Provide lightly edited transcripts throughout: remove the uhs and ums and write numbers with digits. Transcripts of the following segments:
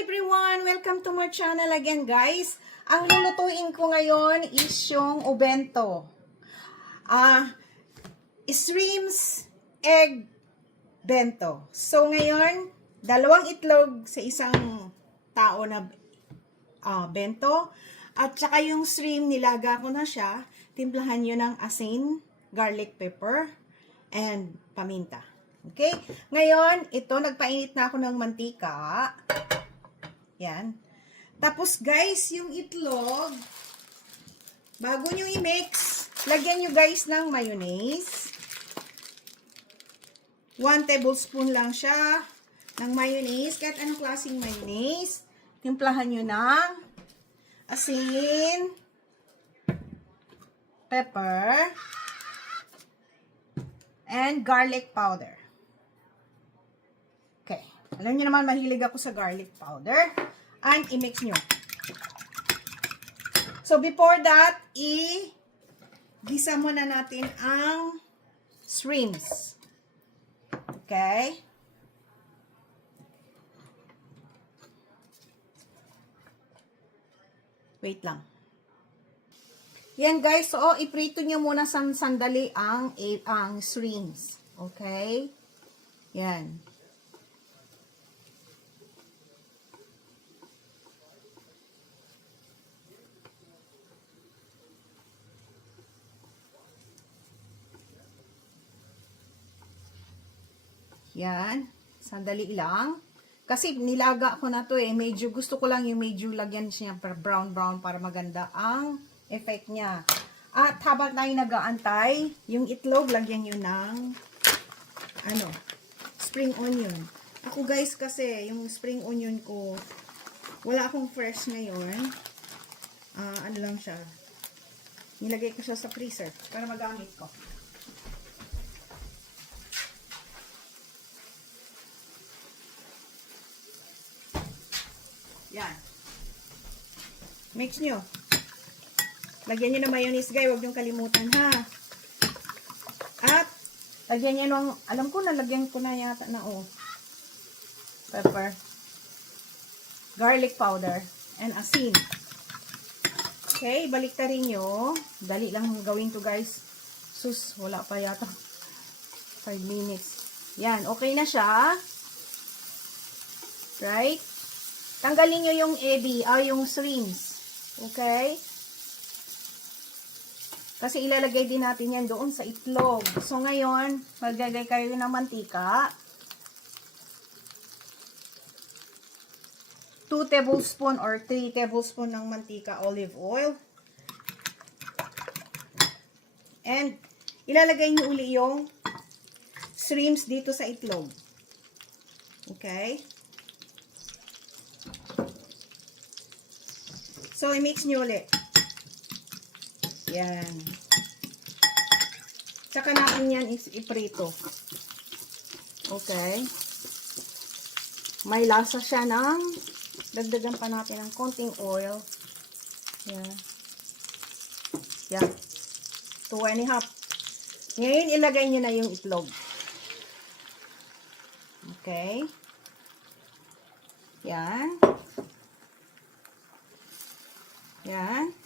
everyone! Welcome to my channel again, guys. Ang lulutuin ko ngayon is yung ubento. Shrimps egg bento. So ngayon, dalawang itlog sa isang tao na bento. At saka yung shrimp, nilaga ko na siya. Timplahan nyo ng asin, garlic pepper, and paminta. Okay? Ngayon, ito, nagpainit na ako ng mantika. Yan. Tapos, guys, yung itlog, bago nyo i-mix, lagyan nyo, guys, ng mayonnaise. 1 tablespoon lang siya ng mayonnaise. Kahit anong klaseng mayonnaise. Timplahan nyo ng asin, pepper, and garlic powder. Okay. Alam niyo naman, mahilig ako sa garlic powder. And i-mix nyo. So, before that, i-gisa muna natin ang shrimps. Okay? Wait lang. Yan, guys. So, iprito nyo muna sandali ang shrimps. Okay? Yan. Yan. Sandali lang. Kasi nilaga ko na to eh. Medyo gusto ko lang yung medyo lagyan siya brown-brown para maganda ang effect niya. At habang tayo nag-aantay, yung itlog, lagyan nyo ng spring onion. Ako guys kasi, yung spring onion ko, wala akong fresh ngayon. Ano lang siya. Nilagay ko siya sa freezer para magamit ko. Yan. Mix nyo. Lagyan nyo ng mayonnaise, guys. Huwag nyo kalimutan, ha. At, lagyan nyo ng, alam ko, nalagyan ko na yata na, pepper, garlic powder, and asin. Okay, baliktarin nyo. Dali lang gawin to, guys. Sus, wala pa yata. 5 minutes. Yan, okay na siya. Right? Tanggalin nyo yung ebi, yung shrimps. Okay? Kasi ilalagay din natin yan doon sa itlog. So, ngayon, maglagay kayo ng mantika. 2 tablespoon or 3 tablespoon ng mantika olive oil. And, ilalagay nyo uli yung shrimps dito sa itlog. Okay? So, i-mix nyo ulit. Yan. Tsaka natin yan iprito. Okay. May lasa siya ng, dagdagan pa natin ng konting oil. Yan. Yan. 2 1/2. Ngayon, ilagay nyo na yung itlog. Okay. Yan. Yan.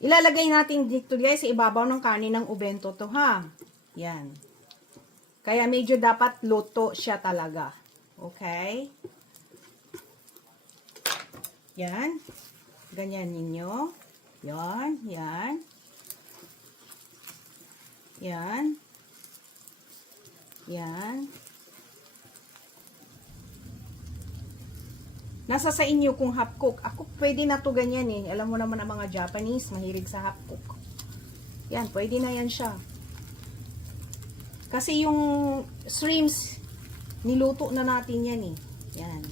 Ilalagay natin dito, guys, sa ibabaw ng kanin ng ubento to, ha. Yan. Kaya medyo dapat luto siya talaga. Okay? Yan. Ganyan ninyo. Yan. Yan. Yan. Yan. Nasa sa inyo kung half cook. Ako pwede na to ganyan eh. Alam mo naman ang mga Japanese, mahilig sa half cook. Yan, pwede na yan siya. Kasi yung shrimps, niluto na natin yan eh. Yan.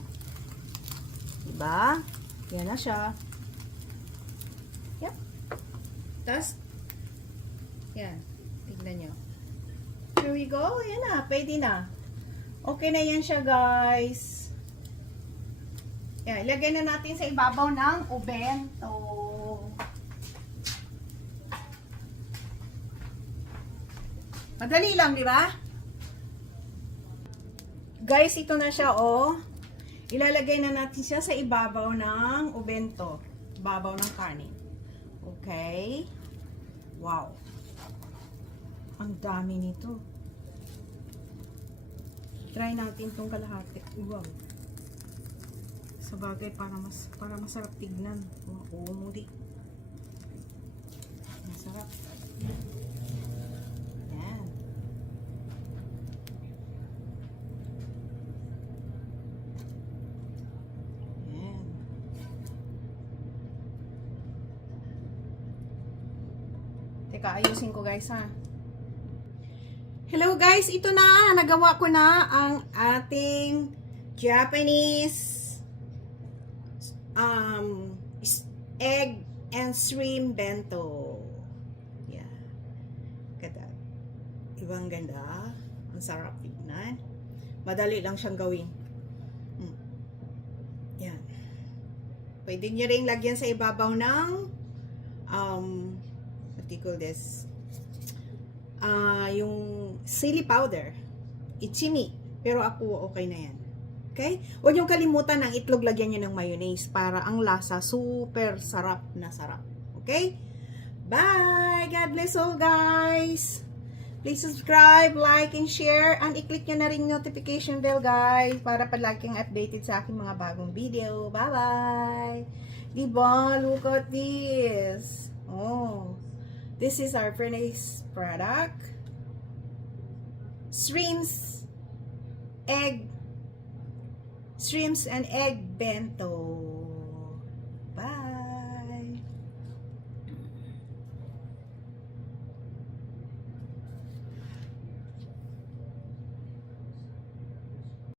Diba? Yan na siya. Yep. Tapos, yan. Tignan nyo. Here we go. Yan na. Pwede na. Okay na yan siya, guys. Yan, ilagay na natin sa ibabaw ng ubento. Madali lang, di ba? Guys, ito na siya, oh. Ilalagay na natin siya sa ibabaw ng ubento. Ibabaw ng kanin. Okay? Wow. Ang dami nito. Try natin tong kalahati. Wow. Sa bagay, para masarap tignan. Oo, muli. Masarap. Yan. Yan. Teka, ayusin ko guys ha. Hello guys, ito na. Nagawa ko na ang ating Japanese egg and shrimp bento. Yeah. Ganda. Ibang ganda. Ang sarap tignan. Madali lang siyang gawin. Yan. Pwede nyo rin lagyan sa ibabaw ng what do you call this? Yung chili powder. Ichimi. Pero ako okay na yan. Okay? Huwag niyong kalimutan ng itlog, lagyan niyo ng mayonnaise para ang lasa super sarap na sarap. Okay? Bye! God bless all guys! Please subscribe, like, and share. And i-click nyo na rin notification bell guys para palagi kang updated sa aking mga bagong video. Bye-bye! Diba? Look at this! Oh! This is our finished product. Shrimps and egg bento.